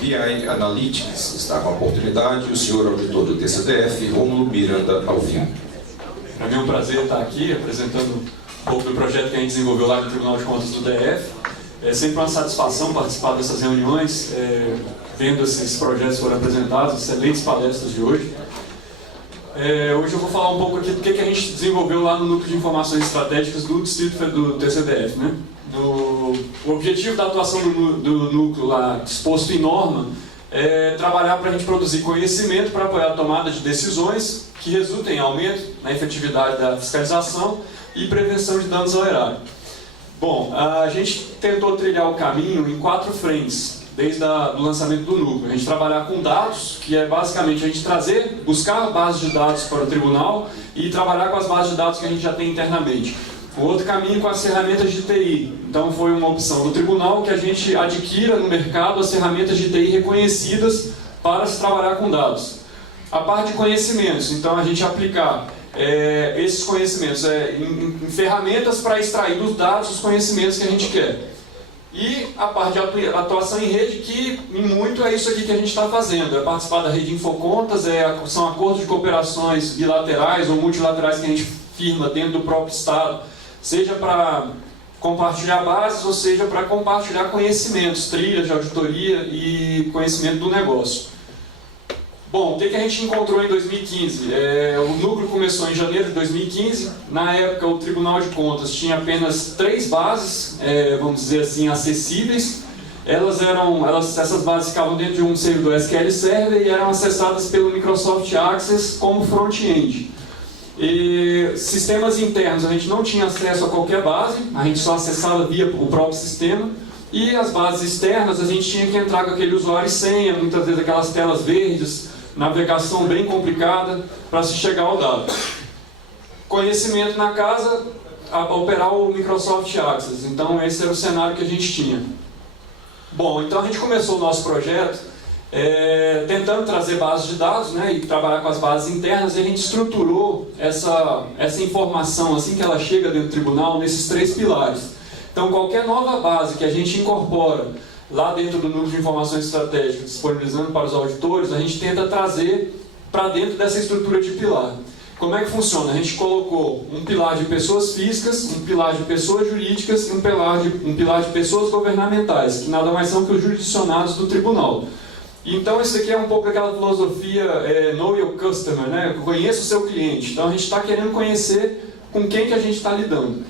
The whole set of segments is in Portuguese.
BI Analytics está com a oportunidade, o senhor auditor do TCDF, Rômulo Miranda, ao vivo. Para mim é um prazer estar aqui apresentando um pouco do projeto que a gente desenvolveu lá no Tribunal de Contas do DF. É sempre uma satisfação participar dessas reuniões, vendo esses projetos que foram apresentados, excelentes palestras de hoje. Hoje eu vou falar um pouco aqui do que a gente desenvolveu lá no Núcleo de Informações Estratégicas do Distrito do TCDF, né? O objetivo da atuação do núcleo lá, exposto em norma, é trabalhar para a gente produzir conhecimento para apoiar a tomada de decisões que resultem em aumento na efetividade da fiscalização e prevenção de danos ao erário. Bom, a gente tentou trilhar o caminho em 4 frentes, desde o lançamento do núcleo. A gente trabalhar com dados, que é basicamente a gente buscar bases de dados para o tribunal e trabalhar com as bases de dados que a gente já tem internamente. O outro caminho com as ferramentas de TI. Então foi uma opção do tribunal que a gente adquira no mercado as ferramentas de TI reconhecidas para se trabalhar com dados. A parte de conhecimentos, então a gente aplicar esses conhecimentos em ferramentas para extrair dos dados os conhecimentos que a gente quer. E a parte de atuação em rede, que em muito é isso aqui que a gente está fazendo, é participar da rede de Infocontas, são acordos de cooperações bilaterais ou multilaterais que a gente firma dentro do próprio Estado, seja para compartilhar bases ou seja para compartilhar conhecimentos, trilhas de auditoria e conhecimento do negócio. Bom, o que a gente encontrou em 2015? O núcleo começou em janeiro de 2015. Na época, o Tribunal de Contas tinha apenas 3 bases, vamos dizer assim, acessíveis. Essas bases ficavam dentro de um servidor SQL Server e eram acessadas pelo Microsoft Access como front-end. E sistemas internos, a gente não tinha acesso a qualquer base, a gente só acessava via o próprio sistema. E as bases externas, a gente tinha que entrar com aquele usuário e senha, muitas vezes aquelas telas verdes, navegação bem complicada para se chegar ao dado. Conhecimento na casa, a operar o Microsoft Access. Então esse era o cenário que a gente tinha. Bom, então a gente começou o nosso projeto tentando trazer bases de dados, né, e trabalhar com as bases internas, e a gente estruturou essa informação, assim que ela chega dentro do tribunal, nesses 3 pilares. Então qualquer nova base que a gente incorpora lá dentro do Núcleo de Informações Estratégicas, disponibilizando para os auditores, a gente tenta trazer para dentro dessa estrutura de pilar. Como é que funciona? A gente colocou um pilar de pessoas físicas, um pilar de pessoas jurídicas e um pilar de pessoas governamentais, que nada mais são que os jurisdicionados do tribunal. Então isso aqui é um pouco daquela filosofia know your customer, né? Conheça o seu cliente. Então a gente está querendo conhecer com quem que a gente está lidando.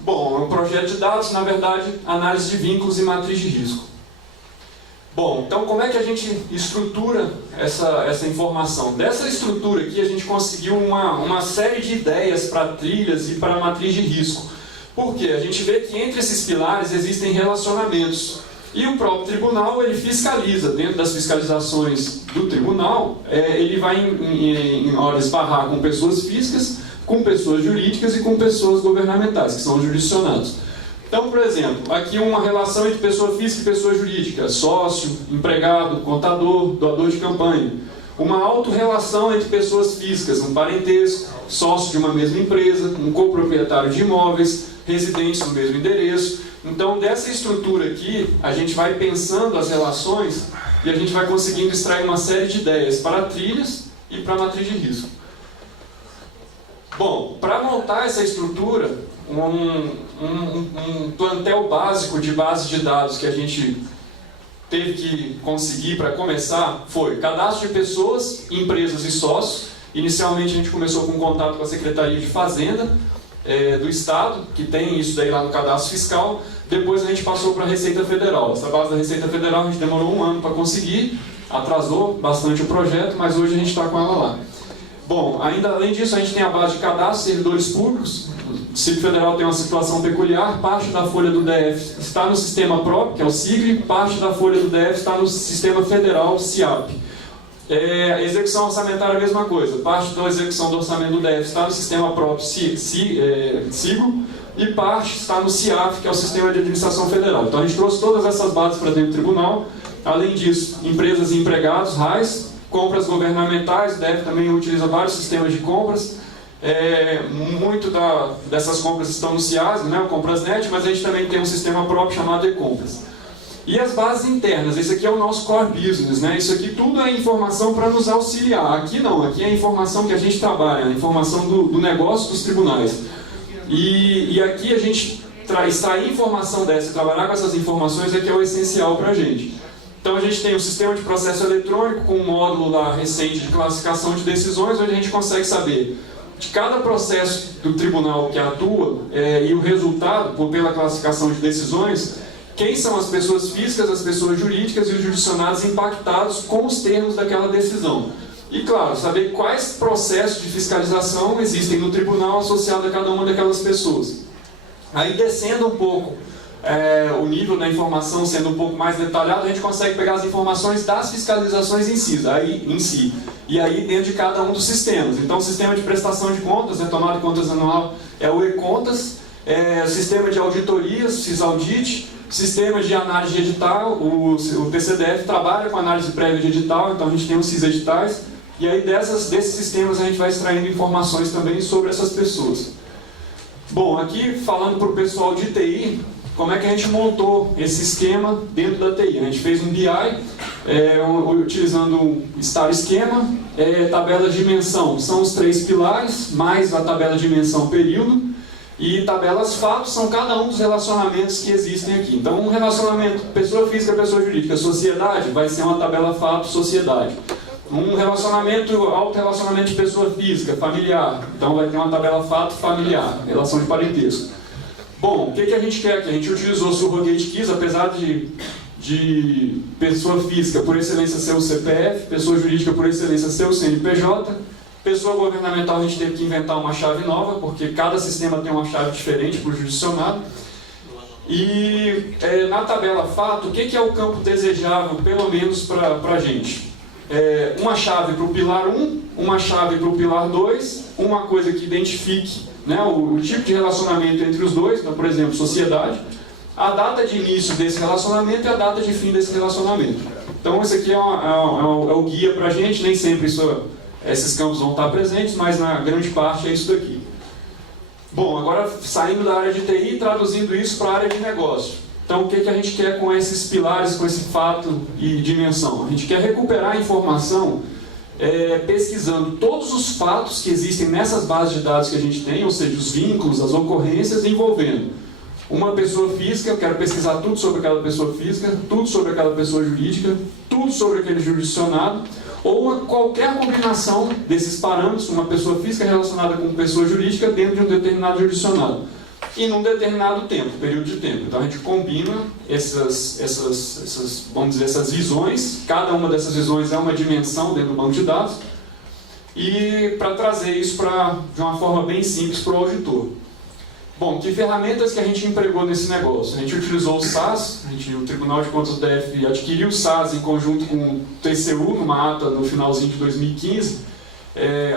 Bom, é um projeto de dados, na verdade, análise de vínculos e matriz de risco. Bom, então como é que a gente estrutura essa informação? Dessa estrutura aqui a gente conseguiu uma série de ideias para trilhas e para matriz de risco. Por quê? A gente vê que entre esses pilares existem relacionamentos. E o próprio tribunal, ele fiscaliza. Dentro das fiscalizações do tribunal, ele vai em hora esbarrar com pessoas físicas, com pessoas jurídicas e com pessoas governamentais, que são os jurisdicionados. Então, por exemplo, aqui uma relação entre pessoa física e pessoa jurídica, sócio, empregado, contador, doador de campanha. Uma autorrelação entre pessoas físicas, um parentesco, sócio de uma mesma empresa, um coproprietário de imóveis, residentes no mesmo endereço. Então, dessa estrutura aqui, a gente vai pensando as relações e a gente vai conseguindo extrair uma série de ideias para trilhas e para matriz de risco. Bom, para montar essa estrutura, um plantel básico de bases de dados que a gente teve que conseguir para começar foi cadastro de pessoas, empresas e sócios. Inicialmente a gente começou com contato com a Secretaria de Fazenda do Estado, que tem isso daí lá no cadastro fiscal. Depois a gente passou para a Receita Federal. Essa base da Receita Federal a gente demorou 1 ano para conseguir, atrasou bastante o projeto, mas hoje a gente está com ela lá. Bom, ainda além disso, a gente tem a base de cadastro de servidores públicos. O Distrito Federal tem uma situação peculiar, parte da folha do DF está no sistema próprio, que é o SIGRE, parte da folha do DF está no sistema federal, SIAP. A execução orçamentária é a mesma coisa, parte da execução do orçamento do DF está no sistema próprio, SIGO, e parte está no SIAF, que é o Sistema de Administração Federal. Então a gente trouxe todas essas bases para dentro do tribunal. Além disso, empresas e empregados, RAIs, compras governamentais, o DF também utiliza vários sistemas de compras. Muito dessas compras estão no CIAS, né, o Comprasnet, mas a gente também tem um sistema próprio chamado e-compras. E as bases internas, esse aqui é o nosso core business, né? Isso aqui tudo é informação para nos auxiliar. Aqui não, aqui é a informação que a gente trabalha, a informação do negócio dos tribunais. E aqui a gente extrair informação dessa e trabalhar com essas informações é que é o essencial para a gente. Então a gente tem um sistema de processo eletrônico com um módulo lá recente de classificação de decisões, onde a gente consegue saber de cada processo do tribunal que atua e o resultado pela classificação de decisões, quem são as pessoas físicas, as pessoas jurídicas e os jurisdicionados impactados com os termos daquela decisão. E, claro, saber quais processos de fiscalização existem no tribunal associado a cada uma daquelas pessoas. Aí, descendo um pouco o nível da informação, sendo um pouco mais detalhado, a gente consegue pegar as informações das fiscalizações em si. E aí, dentro de cada um dos sistemas. Então, o sistema de prestação de contas, tomada de contas anual, é o e-contas, o sistema de auditorias, SysAudit, sistema de análise de edital, o TCDF trabalha com análise prévia de edital, então a gente tem os SysEditais, e aí desses sistemas a gente vai extraindo informações também sobre essas pessoas. Bom, aqui falando para o pessoal de TI, como é que a gente montou esse esquema dentro da TI? A gente fez um BI, utilizando um Star Esquema, tabela de dimensão, são os 3 pilares, mais a tabela de dimensão período, e tabelas fatos são cada um dos relacionamentos que existem aqui. Então, um relacionamento pessoa física, pessoa jurídica, sociedade, vai ser uma tabela fato, sociedade. Um relacionamento, auto-relacionamento de pessoa física, familiar, então vai ter uma tabela fato, familiar, relação de parentesco. Bom, o que a gente quer aqui? A gente utilizou o surrogate keys, apesar de pessoa física por excelência ser o CPF, pessoa jurídica por excelência ser o CNPJ, pessoa governamental a gente teve que inventar uma chave nova, porque cada sistema tem uma chave diferente para o jurisdicionado. E na tabela fato, o que é o campo desejável, pelo menos para a gente? Uma chave para o pilar 1, uma chave para o pilar 2, uma coisa que identifique, né, o tipo de relacionamento entre os dois, então, por exemplo, sociedade, a data de início desse relacionamento e a data de fim desse relacionamento. Então, esse aqui é o guia para a gente, nem sempre esses campos vão estar presentes, mas na grande parte é isso daqui. Bom, agora saindo da área de TI e traduzindo isso para a área de negócio. Então, o que a gente quer com esses pilares, com esse fato e dimensão? A gente quer recuperar a informação pesquisando todos os fatos que existem nessas bases de dados que a gente tem, ou seja, os vínculos, as ocorrências envolvendo uma pessoa física. Eu quero pesquisar tudo sobre aquela pessoa física, tudo sobre aquela pessoa jurídica, tudo sobre aquele jurisdicionado, ou qualquer combinação desses parâmetros, uma pessoa física relacionada com pessoa jurídica dentro de um determinado jurisdicionado, e num determinado tempo, período de tempo. Então a gente combina vamos dizer, essas visões, cada uma dessas visões é uma dimensão dentro do banco de dados, e para trazer isso de uma forma bem simples para o auditor. Bom, que ferramentas que a gente empregou nesse negócio? A gente utilizou o SAS, o Tribunal de Contas do DF adquiriu o SAS em conjunto com o TCU, numa ata no finalzinho de 2015,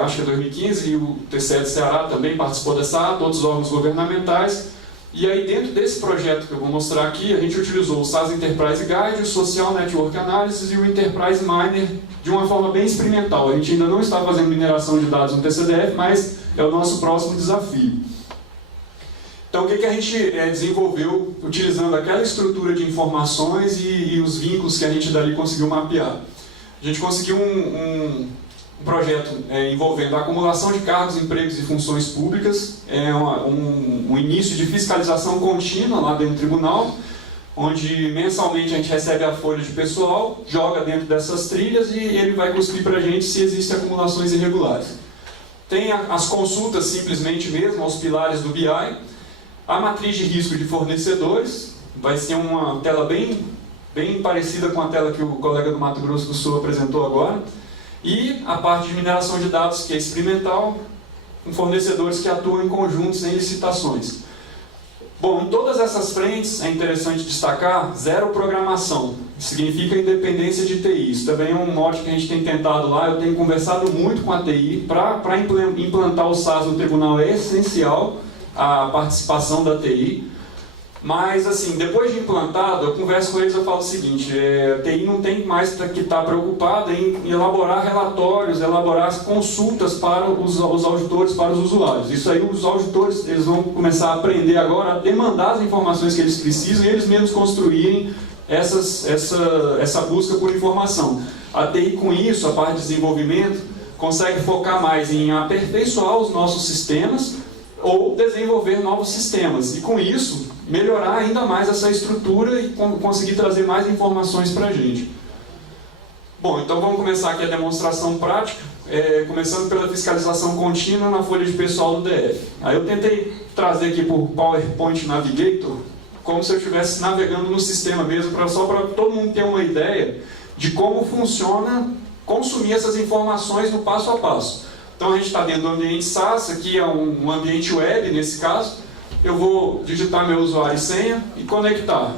acho que é 2015, e o TCE de Ceará também participou dessa ata, outros órgãos governamentais. E aí, dentro desse projeto que eu vou mostrar aqui, a gente utilizou o SAS Enterprise Guide, o Social Network Analysis e o Enterprise Miner de uma forma bem experimental. A gente ainda não está fazendo mineração de dados no TCDF, mas é o nosso próximo desafio. Então, o que a gente desenvolveu utilizando aquela estrutura de informações e os vínculos que a gente dali conseguiu mapear? A gente conseguiu um projeto envolvendo a acumulação de cargos, empregos e funções públicas, um início de fiscalização contínua lá dentro do tribunal, onde mensalmente a gente recebe a folha de pessoal, joga dentro dessas trilhas e ele vai cuspir para a gente se existem acumulações irregulares. Tem as consultas simplesmente mesmo, aos pilares do BI, a matriz de risco de fornecedores, vai ser uma tela bem parecida com a tela que o colega do Mato Grosso do Sul apresentou agora, e a parte de mineração de dados, que é experimental, com fornecedores que atuam em conjunto sem licitações. Bom, em todas essas frentes é interessante destacar zero programação, significa independência de TI. Isso também é um mote que a gente tem tentado lá, eu tenho conversado muito com a TI, para implantar o SAS no tribunal é essencial a participação da TI, mas assim, depois de implantado, eu converso com eles, eu falo o seguinte, a TI não tem mais que estar preocupada em elaborar relatórios, elaborar consultas para os auditores, para os usuários. Isso aí os auditores eles vão começar a aprender agora a demandar as informações que eles precisam e eles mesmos construírem essa busca por informação. A TI, com isso, a parte de desenvolvimento, consegue focar mais em aperfeiçoar os nossos sistemas ou desenvolver novos sistemas. E com isso, melhorar ainda mais essa estrutura e conseguir trazer mais informações para a gente. Bom, então vamos começar aqui a demonstração prática, começando pela fiscalização contínua na folha de pessoal do DF. Aí eu tentei trazer aqui por PowerPoint Navigator, como se eu estivesse navegando no sistema mesmo, só para todo mundo ter uma ideia de como funciona consumir essas informações no passo a passo. Então a gente está dentro do ambiente SaaS, aqui é um ambiente web nesse caso. Eu vou digitar meu usuário e senha e conectar.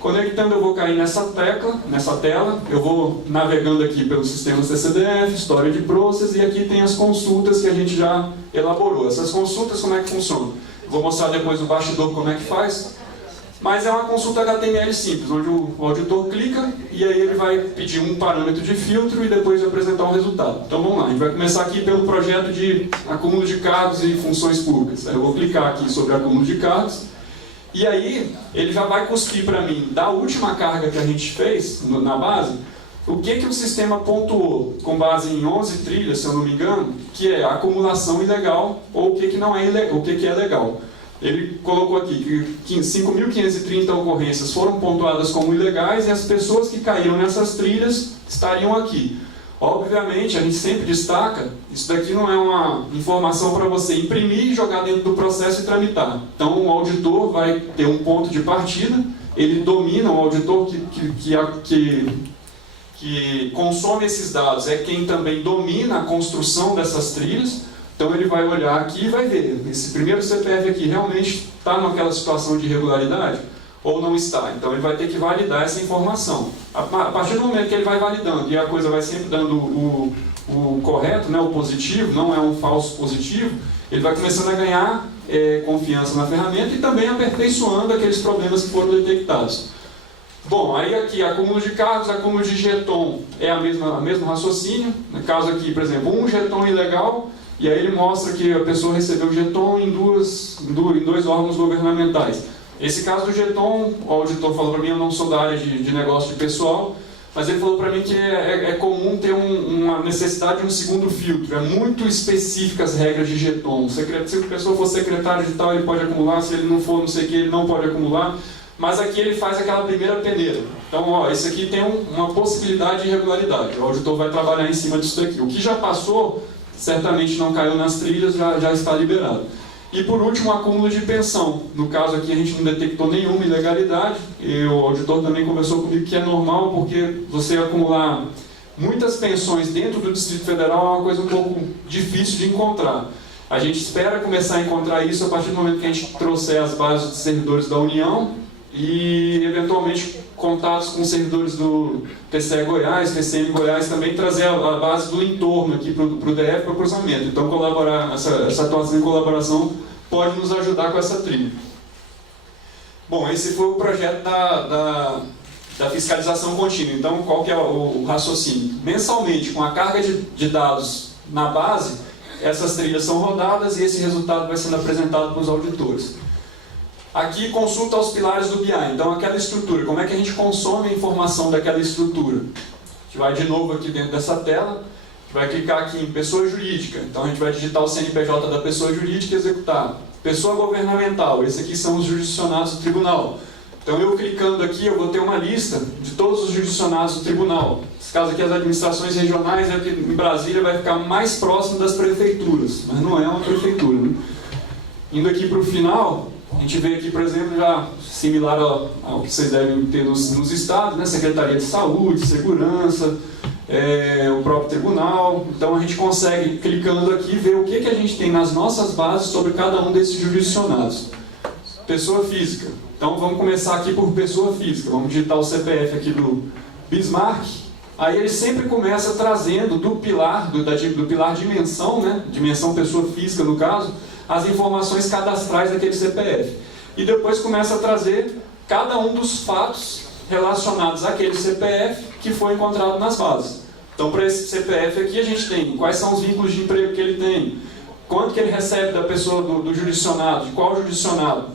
Conectando eu vou cair nessa tela, eu vou navegando aqui pelo sistema CCDF, história de process, e aqui tem as consultas que a gente já elaborou. Essas consultas, como é que funcionam? Vou mostrar depois no bastidor como é que faz. Mas é uma consulta HTML simples, onde o auditor clica e aí ele vai pedir um parâmetro de filtro e depois vai apresentar um resultado. Então vamos lá, a gente vai começar aqui pelo projeto de acúmulo de cargos e funções públicas. Aí eu vou clicar aqui sobre acúmulo de cargos e aí ele já vai cuspir para mim, da última carga que a gente fez na base, o que o sistema pontuou com base em 11 trilhas, se eu não me engano, que é acumulação ilegal ou o que não é ilegal, o que é legal. Ele colocou aqui que 5.530 ocorrências foram pontuadas como ilegais e as pessoas que caíram nessas trilhas estariam aqui. Obviamente, a gente sempre destaca, isso daqui não é uma informação para você imprimir e jogar dentro do processo e tramitar. Então, o auditor vai ter um ponto de partida, ele domina, o auditor que consome esses dados é quem também domina a construção dessas trilhas. Então ele vai olhar aqui e vai ver, esse primeiro CPF aqui realmente está naquela situação de irregularidade ou não está. Então ele vai ter que validar essa informação. A partir do momento que ele vai validando e a coisa vai sempre dando o correto, né, o positivo, não é um falso positivo, ele vai começando a ganhar confiança na ferramenta e também aperfeiçoando aqueles problemas que foram detectados. Bom, aí aqui acúmulo de cargos, acúmulo de jeton é a mesmo raciocínio. No caso aqui, por exemplo, um jeton ilegal, e aí ele mostra que a pessoa recebeu jeton em dois órgãos governamentais. Esse caso do jeton, o auditor falou para mim, eu não sou da área de negócio de pessoal, mas ele falou para mim que é comum ter uma necessidade de um segundo filtro. É muito específica as regras de jeton. Se a pessoa for secretário de tal, ele pode acumular, se ele não for não sei o que, ele não pode acumular. Mas aqui ele faz aquela primeira peneira. Então, ó, isso aqui tem uma possibilidade de irregularidade. O auditor vai trabalhar em cima disso daqui. O que já passou, certamente não caiu nas trilhas, já está liberado. E por último, o acúmulo de pensão. No caso aqui a gente não detectou nenhuma ilegalidade, e o auditor também conversou comigo que é normal, porque você acumular muitas pensões dentro do Distrito Federal é uma coisa um pouco difícil de encontrar. A gente espera começar a encontrar isso a partir do momento que a gente trouxer as bases de servidores da União e eventualmente contatos com servidores do TCE Goiás, TCM Goiás, também trazer a base do entorno aqui para o DF para o cruzamento. Então essa atuação em colaboração pode nos ajudar com essa trilha. Bom, esse foi o projeto da fiscalização contínua. Então qual que é o raciocínio? Mensalmente, com a carga de dados na base, essas trilhas são rodadas e esse resultado vai sendo apresentado para os auditores. Aqui, consulta aos pilares do BI. Então, aquela estrutura, como é que a gente consome a informação daquela estrutura? A gente vai de novo aqui dentro dessa tela, a gente vai clicar aqui em pessoa jurídica. Então, a gente vai digitar o CNPJ da pessoa jurídica e executar. Pessoa governamental, esses aqui são os jurisdicionados do tribunal. Então, eu clicando aqui, eu vou ter uma lista de todos os jurisdicionados do tribunal. Nesse caso aqui, as administrações regionais, aqui em Brasília, vai ficar mais próximo das prefeituras, mas não é uma prefeitura, né? Indo aqui para o final, a gente vê aqui, por exemplo, já similar ao que vocês devem ter nos estados, né? Secretaria de Saúde, Segurança, o próprio tribunal. Então a gente consegue, clicando aqui, ver o que a gente tem nas nossas bases sobre cada um desses jurisdicionados. Pessoa física. Então vamos começar aqui por pessoa física. Vamos digitar o CPF aqui do Bismarck. Aí ele sempre começa trazendo do pilar dimensão, né? Dimensão pessoa física no caso, as informações cadastrais daquele CPF. E depois começa a trazer cada um dos fatos relacionados àquele CPF que foi encontrado nas bases. Então, para esse CPF aqui, a gente tem quais são os vínculos de emprego que ele tem, quanto que ele recebe da pessoa do jurisdicionado, de qual jurisdicionado,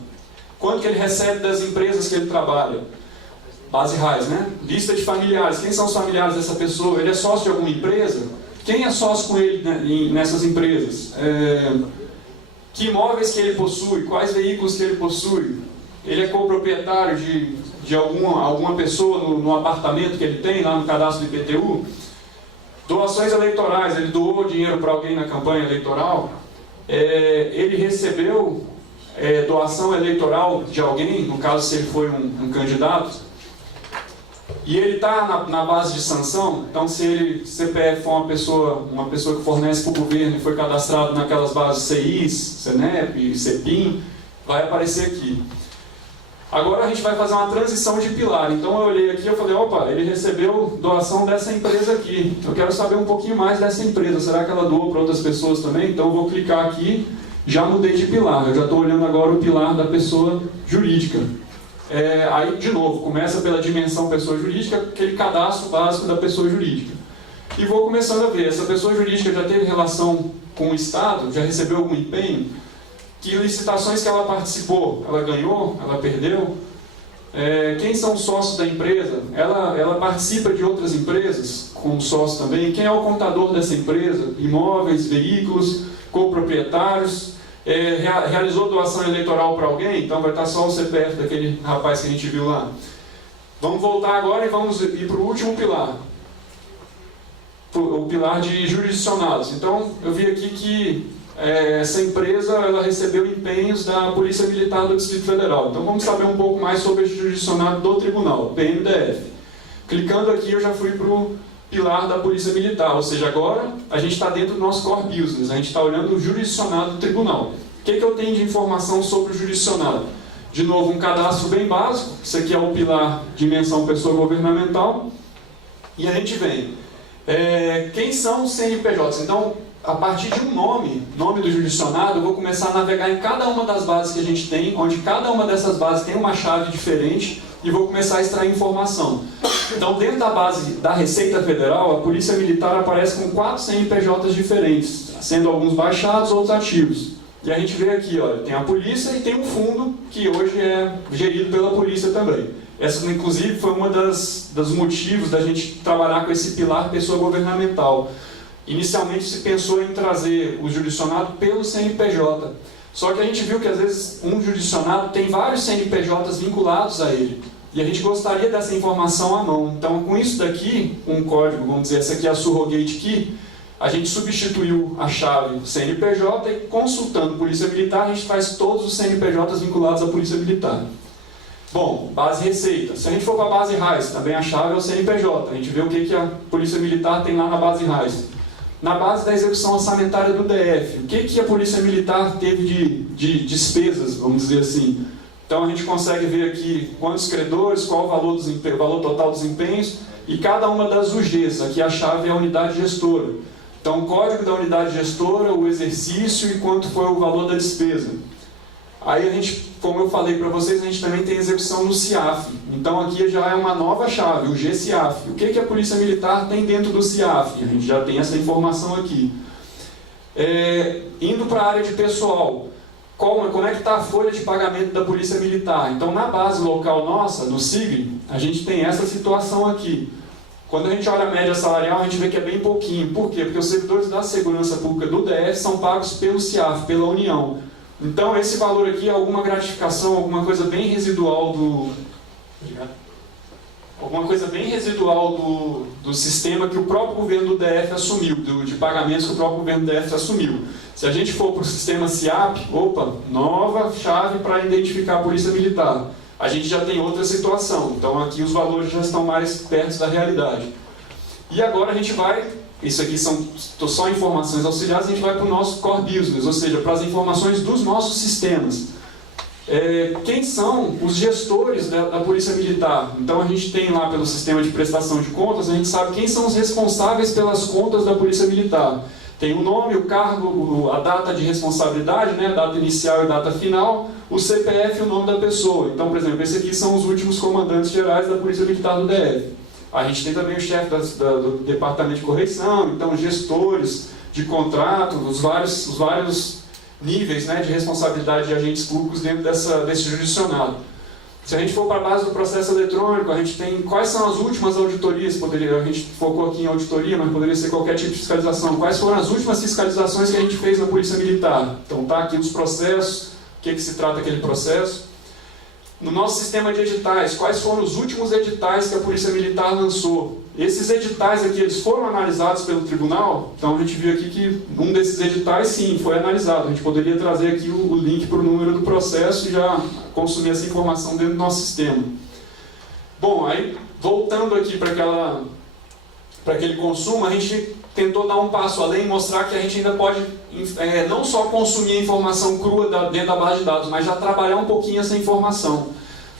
quanto que ele recebe das empresas que ele trabalha, Base RAIS, né? Lista de familiares. Quem são os familiares dessa pessoa? Ele é sócio de alguma empresa? Quem é sócio com ele, né, nessas empresas? Que imóveis que ele possui? Quais veículos que ele possui? Ele é coproprietário de alguma pessoa no apartamento que ele tem, lá no cadastro do IPTU? Doações eleitorais. Ele doou dinheiro para alguém na campanha eleitoral? Ele recebeu doação eleitoral de alguém, no caso se ele foi um candidato? E ele está na base de sanção, então se ele, CPF for uma pessoa que fornece para o governo e foi cadastrado naquelas bases CIS, CENEP, CEPIM, vai aparecer aqui. Agora a gente vai fazer uma transição de pilar, então eu olhei aqui e falei, opa, ele recebeu doação dessa empresa aqui, eu quero saber um pouquinho mais dessa empresa, será que ela doou para outras pessoas também? Então eu vou clicar aqui, já mudei de pilar, eu já estou olhando agora o pilar da pessoa jurídica. Aí, de novo, começa pela dimensão pessoa jurídica, aquele cadastro básico da pessoa jurídica. E vou começando a ver, essa pessoa jurídica já teve relação com o Estado? Já recebeu algum empenho? Que licitações que ela participou? Ela ganhou? Ela perdeu? Quem são os sócios da empresa? Ela participa de outras empresas como sócio também? Quem é o contador dessa empresa? Imóveis, veículos, coproprietários? Realizou doação eleitoral para alguém? Então vai estar só o CPF daquele rapaz que a gente viu lá. Vamos voltar agora e vamos ir para o último pilar. O pilar de jurisdicionados. Então eu vi aqui que essa empresa ela recebeu empenhos da Polícia Militar do Distrito Federal. Então vamos saber um pouco mais sobre esse jurisdicionado do Tribunal, PMDF. Clicando aqui eu já fui para o pilar da Polícia Militar, ou seja, agora a gente está dentro do nosso core business, a gente está olhando o jurisdicionado do Tribunal. O que eu tenho de informação sobre o jurisdicionado? De novo, um cadastro bem básico, isso aqui é o pilar dimensão pessoa governamental, e a gente vem. Quem são os CNPJs? Então, a partir de um nome do jurisdicionado, eu vou começar a navegar em cada uma das bases que a gente tem, onde cada uma dessas bases tem uma chave diferente, e vou começar a extrair informação. Então, dentro da base da Receita Federal, a Polícia Militar aparece com 4 CNPJs diferentes, sendo alguns baixados, outros ativos. E a gente vê aqui, olha, tem a polícia e tem um fundo que hoje é gerido pela polícia também. Essa, inclusive, foi uma dos motivos da gente trabalhar com esse pilar pessoa governamental. Inicialmente se pensou em trazer o jurisdicionado pelo CNPJ. Só que a gente viu que às vezes um jurisdicionado tem vários CNPJs vinculados a ele. E a gente gostaria dessa informação à mão. Então, com isso daqui, um código, vamos dizer, essa aqui é a Surrogate Key, a gente substituiu a chave CNPJ e, consultando Polícia Militar, a gente faz todos os CNPJs vinculados à Polícia Militar. Bom, base Receita. Se a gente for para a base RAIS, também a chave é o CNPJ. A gente vê o que a Polícia Militar tem lá na base RAIS. Na base da execução orçamentária do DF, o que a Polícia Militar teve de despesas, vamos dizer assim. Então a gente consegue ver aqui quantos credores, qual o valor total dos empenhos e cada uma das UGs. Aqui a chave é a unidade gestora. Então o código da unidade gestora, o exercício e quanto foi o valor da despesa. Aí a gente, como eu falei para vocês, a gente também tem execução no CIAF. Então aqui já é uma nova chave, o GCIAF. O que a Polícia Militar tem dentro do CIAF? A gente já tem essa informação aqui. Indo para a área de pessoal, como é que está a folha de pagamento da Polícia Militar? Então na base local nossa, no SIGRE, a gente tem essa situação aqui. Quando a gente olha a média salarial, a gente vê que é bem pouquinho. Por quê? Porque os servidores da segurança pública do DF são pagos pelo CIAF, pela União. Então esse valor aqui é alguma gratificação, alguma coisa bem residual do sistema que o próprio governo do DF assumiu, de pagamentos que o próprio governo do DF assumiu. Se a gente for para o sistema CIAP, nova chave para identificar a Polícia Militar. A gente já tem outra situação, então aqui os valores já estão mais perto da realidade. E agora a gente vai, isso aqui são só informações auxiliares, a gente vai para o nosso core business, ou seja, para as informações dos nossos sistemas. Quem são os gestores da Polícia Militar? Então a gente tem lá pelo sistema de prestação de contas, a gente sabe quem são os responsáveis pelas contas da Polícia Militar. Tem o nome, o cargo, a data de responsabilidade, né, a data inicial e a data final, o CPF e o nome da pessoa. Então, por exemplo, esses aqui são os últimos comandantes gerais da Polícia Militar do DF. A gente tem também o chefe do Departamento de Correição, então gestores de contrato, os vários níveis, né, de responsabilidade de agentes públicos dentro desse jurisdicionado. Se a gente for para a base do processo eletrônico, a gente tem quais são as últimas auditorias, a gente focou aqui em auditoria, mas poderia ser qualquer tipo de fiscalização. Quais foram as últimas fiscalizações que a gente fez na Polícia Militar? Então tá aqui os processos, o que se trata aquele processo. No nosso sistema de editais, quais foram os últimos editais que a Polícia Militar lançou? Esses editais aqui, eles foram analisados pelo tribunal? Então a gente viu aqui que um desses editais, sim, foi analisado. A gente poderia trazer aqui o link para o número do processo e já consumir essa informação dentro do nosso sistema. Bom, aí voltando aqui para aquele consumo, a gente tentou dar um passo além, mostrar que a gente ainda pode não só consumir a informação crua dentro da base de dados, mas já trabalhar um pouquinho essa informação.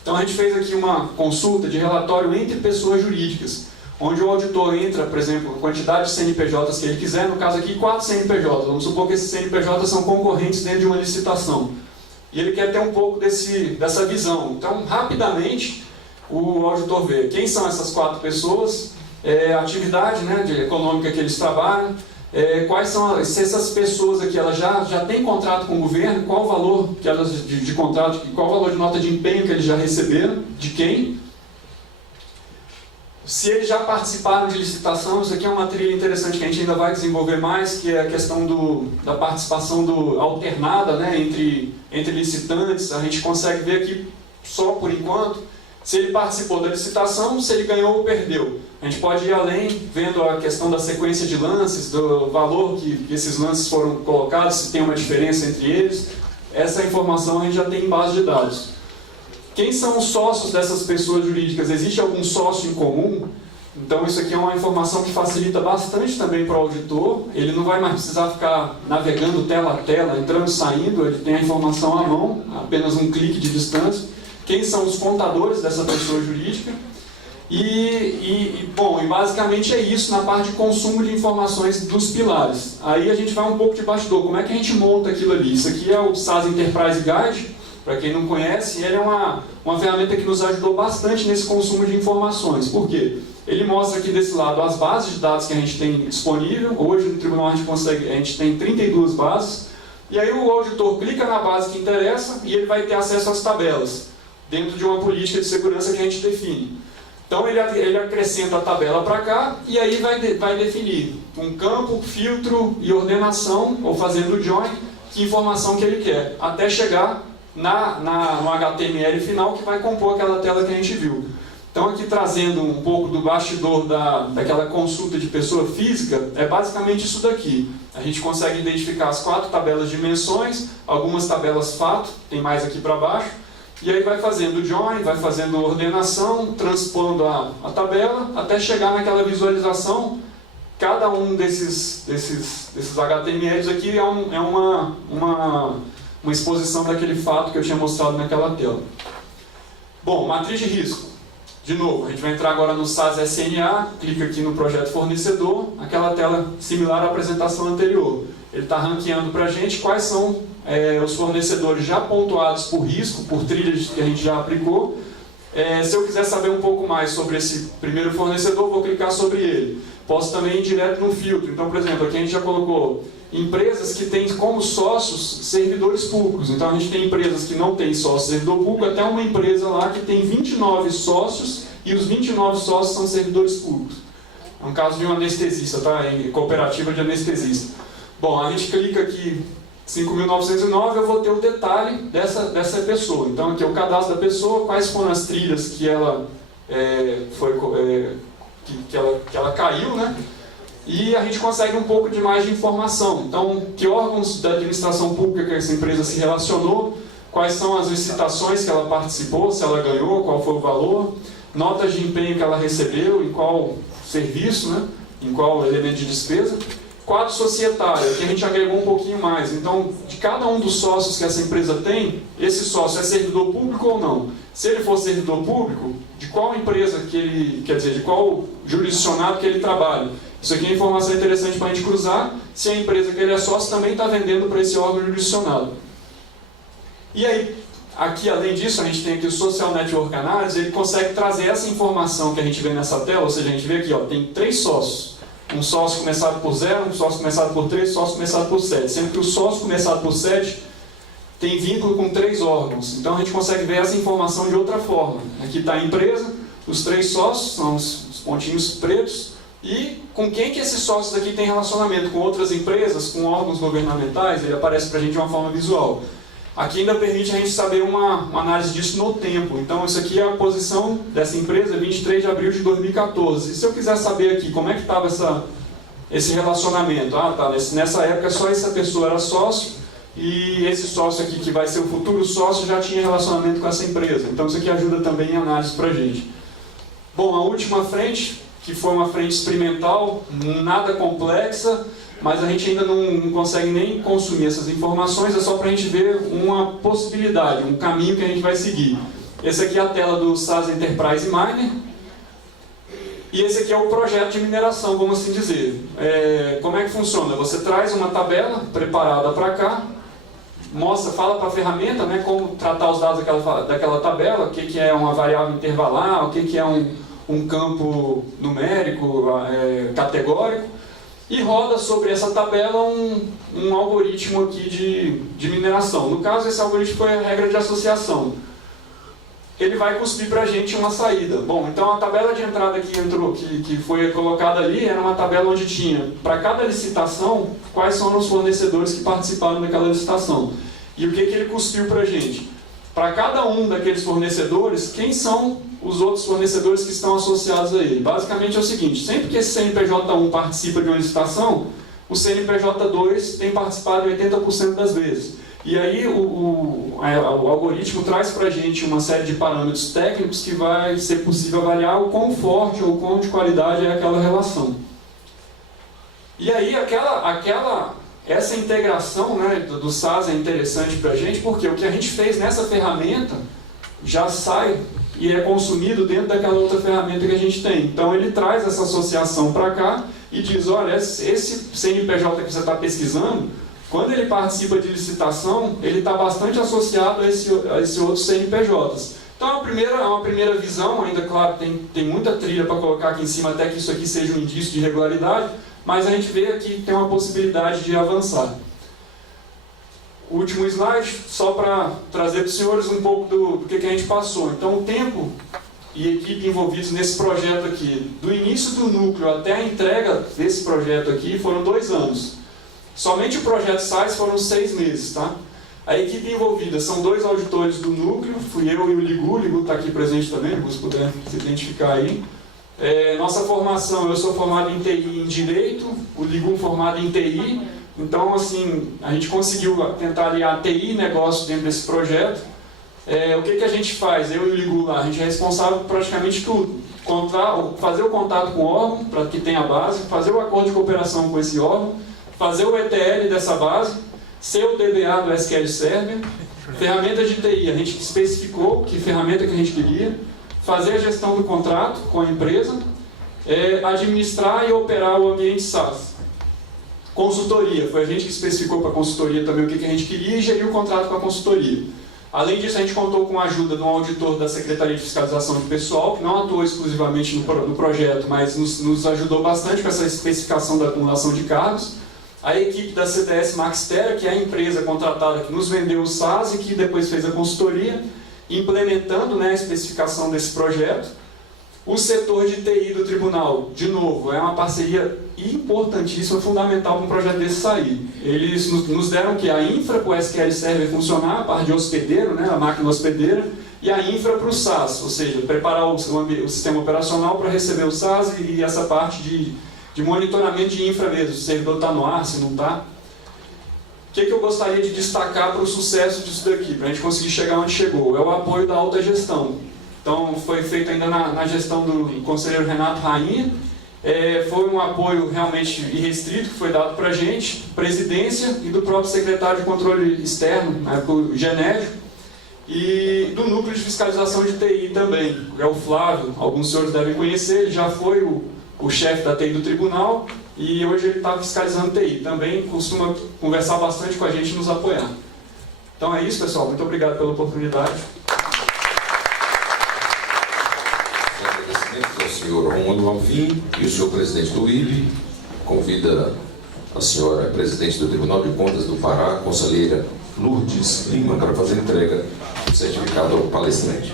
Então a gente fez aqui uma consulta de relatório entre pessoas jurídicas, onde o auditor entra, por exemplo, a quantidade de CNPJs que ele quiser, no caso aqui 4 CNPJs, vamos supor que esses CNPJs são concorrentes dentro de uma licitação. E ele quer ter um pouco dessa visão. Então, rapidamente, o auditor vê quem são essas 4 pessoas, a atividade, né, econômica que eles trabalham, quais são, se essas pessoas aqui elas já têm contrato com o governo, qual o valor que elas de contrato, qual o valor de nota de empenho que eles já receberam, de quem. Se eles já participaram de licitação, isso aqui é uma trilha interessante que a gente ainda vai desenvolver mais, que é a questão da participação alternada, né, entre licitantes. A gente consegue ver aqui, só por enquanto, se ele participou da licitação, se ele ganhou ou perdeu. A gente pode ir além, vendo a questão da sequência de lances, do valor que esses lances foram colocados, se tem uma diferença entre eles. Essa informação a gente já tem em base de dados. Quem são os sócios dessas pessoas jurídicas? Existe algum sócio em comum? Então isso aqui é uma informação que facilita bastante também para o auditor. Ele não vai mais precisar ficar navegando tela a tela, entrando e saindo, ele tem a informação à mão, apenas um clique de distância. Quem são os contadores dessa pessoa jurídica? Bom, basicamente é isso na parte de consumo de informações dos pilares. Aí a gente vai um pouco de bastidor. Como é que a gente monta aquilo ali? Isso aqui é o SAS Enterprise Guide, para quem não conhece, ele é uma ferramenta que nos ajudou bastante nesse consumo de informações. Por quê? Ele mostra aqui desse lado as bases de dados que a gente tem disponível. Hoje no tribunal a gente tem 32 bases. E aí o auditor clica na base que interessa e ele vai ter acesso às tabelas, dentro de uma política de segurança que a gente define. Então ele acrescenta a tabela para cá e aí vai definir um campo, filtro e ordenação, ou fazendo o join, que informação que ele quer, até chegar no HTML final que vai compor aquela tela que a gente viu. Então aqui trazendo um pouco do bastidor daquela consulta de pessoa física, é basicamente isso daqui. A gente consegue identificar as 4 tabelas de dimensões, algumas tabelas fato, tem mais aqui para baixo, e aí vai fazendo join, vai fazendo ordenação, transpondo a tabela, até chegar naquela visualização. Cada um desses HTMLs aqui é uma exposição daquele fato que eu tinha mostrado naquela tela. Bom, matriz de risco. De novo, a gente vai entrar agora no SAS SNA, clica aqui no projeto fornecedor, aquela tela similar à apresentação anterior. Ele está ranqueando para a gente quais são os fornecedores já pontuados por risco, por trilhas que a gente já aplicou. Se eu quiser saber um pouco mais sobre esse primeiro fornecedor, vou clicar sobre ele. Posso também ir direto no filtro. Então, por exemplo, aqui a gente já colocou empresas que têm como sócios servidores públicos. Então, a gente tem empresas que não têm sócio servidor público, até uma empresa lá que tem 29 sócios e os 29 sócios são servidores públicos. É um caso de um anestesista, tá? Em cooperativa de anestesista. Bom, a gente clica aqui 5.909, eu vou ter o detalhe dessa pessoa. Então, aqui é o cadastro da pessoa, quais foram as trilhas que ela que ela caiu, né? E a gente consegue um pouco de mais de informação. Então, que órgãos da administração pública que essa empresa se relacionou, quais são as licitações que ela participou, se ela ganhou, qual foi o valor, notas de empenho que ela recebeu, em qual serviço, né? Em qual elemento de despesa. Quadro societário, que a gente agregou um pouquinho mais. Então, de cada um dos sócios que essa empresa tem, esse sócio é servidor público ou não? Se ele for servidor público, de qual empresa que ele, quer dizer, de qual jurisdicionado que ele trabalha? Isso aqui é informação interessante para a gente cruzar, se a empresa que ele é sócio também está vendendo para esse órgão jurisdicionado. E aí, aqui além disso, a gente tem aqui o Social Network Analysis, ele consegue trazer essa informação que a gente vê nessa tela, ou seja, a gente vê aqui, ó, tem 3 sócios. Um sócio começado por 0, um sócio começado por 3, um sócio começado por 7. Sendo que o sócio começado por 7 tem vínculo com 3 órgãos. Então a gente consegue ver essa informação de outra forma. Aqui está a empresa, os 3 sócios, são os pontinhos pretos, e com quem que esses sócios aqui têm relacionamento? Com outras empresas, com órgãos governamentais, ele aparece para a gente de uma forma visual. Aqui ainda permite a gente saber uma análise disso no tempo. Então isso aqui é a posição dessa empresa, 23 de abril de 2014. E se eu quiser saber aqui como é que estava esse relacionamento, nessa época só essa pessoa era sócio, e esse sócio aqui, que vai ser o futuro sócio, já tinha relacionamento com essa empresa. Então isso aqui ajuda também em análise para a gente. Bom, a última frente, que foi uma frente experimental, nada complexa, mas a gente ainda não consegue nem consumir essas informações, é só para a gente ver uma possibilidade, um caminho que a gente vai seguir. Esse aqui é a tela do SAS Enterprise Miner, e esse aqui é o projeto de mineração, vamos assim dizer. Como é que funciona? Você traz uma tabela preparada para cá, fala para a ferramenta, né, como tratar os dados daquela tabela, o que é uma variável intervalar, o que é um campo numérico, categórico, e roda sobre essa tabela um algoritmo aqui de mineração. No caso, esse algoritmo foi a regra de associação. Ele vai cuspir para a gente uma saída. Bom, então a tabela de entrada que foi colocada ali era uma tabela onde tinha, para cada licitação, quais são os fornecedores que participaram daquela licitação. E o que ele cuspiu para a gente? Para cada um daqueles fornecedores, quem são os outros fornecedores que estão associados a ele? Basicamente é o seguinte, sempre que esse CNPJ1 participa de uma licitação, o CNPJ2 tem participado 80% das vezes. E aí o algoritmo traz para a gente uma série de parâmetros técnicos que vai ser possível avaliar o quão forte ou quão de qualidade é aquela relação. E aí essa integração, né, do SAS é interessante para a gente, porque o que a gente fez nessa ferramenta já sai e é consumido dentro daquela outra ferramenta que a gente tem. Então ele traz essa associação para cá e diz, olha, esse CNPJ que você está pesquisando, quando ele participa de licitação, ele está bastante associado a esse outros CNPJs. Então é uma primeira visão, ainda claro, tem muita trilha para colocar aqui em cima até que isso aqui seja um indício de regularidade, mas a gente vê aqui que tem uma possibilidade de avançar. O último slide, só para trazer para os senhores um pouco do que a gente passou. Então o tempo e equipe envolvidos nesse projeto aqui, do início do núcleo até a entrega desse projeto aqui, foram 2 anos. Somente o projeto SAS foram 6 meses, tá? A equipe envolvida são 2 auditores do núcleo, fui eu e o Ligu está aqui presente também, se puder se identificar aí. Nossa formação, eu sou formado em TI e em Direito, o Ligu formado em TI, então assim, a gente conseguiu tentar aliar TI e negócio dentro desse projeto. O que a gente faz? Eu e o Ligu lá, a gente é responsável por praticamente tudo. Fazer o contato com o órgão, para que tenha a base, fazer o acordo de cooperação com esse órgão, fazer o ETL dessa base, ser o DBA do SQL Server, ferramentas de TI, a gente especificou que ferramenta que a gente queria, fazer a gestão do contrato com a empresa, administrar e operar o ambiente SaaS. Consultoria, foi a gente que especificou para a consultoria também o que a gente queria e geriu o contrato com a consultoria. Além disso, a gente contou com a ajuda de um auditor da Secretaria de Fiscalização do Pessoal, que não atuou exclusivamente no projeto, mas nos ajudou bastante com essa especificação da acumulação de cargos. A equipe da CTS Maxtera, que é a empresa contratada que nos vendeu o SaaS e que depois fez a consultoria, implementando, né, a especificação desse projeto. O setor de TI do tribunal, de novo, é uma parceria importantíssima, fundamental para um projeto desse sair. Eles nos deram que a infra para o SQL Server funcionar, a parte de hospedeiro, né, a máquina hospedeira, e a infra para o SaaS, ou seja, preparar o sistema operacional para receber o SaaS e essa parte de monitoramento de infra mesmo, se o servidor está no ar, se não está. O que eu gostaria de destacar para o sucesso disso daqui, para a gente conseguir chegar onde chegou? É o apoio da alta gestão. Então, foi feito ainda na gestão do conselheiro Renato Rainha, foi um apoio realmente irrestrito que foi dado para a gente, presidência e do próprio secretário de controle externo, o Genédio, e do núcleo de fiscalização de TI também, é o Flávio, alguns senhores devem conhecer, ele já foi o chefe da TI do tribunal e hoje ele está fiscalizando TI. Também costuma conversar bastante com a gente e nos apoiar. Então é isso, pessoal. Muito obrigado pela oportunidade. Agradecimentos ao senhor Romualdo Malvin e o senhor presidente do IB. Convida a senhora presidente do Tribunal de Contas do Pará, conselheira Lourdes Lima para fazer entrega do certificado ao palestrante.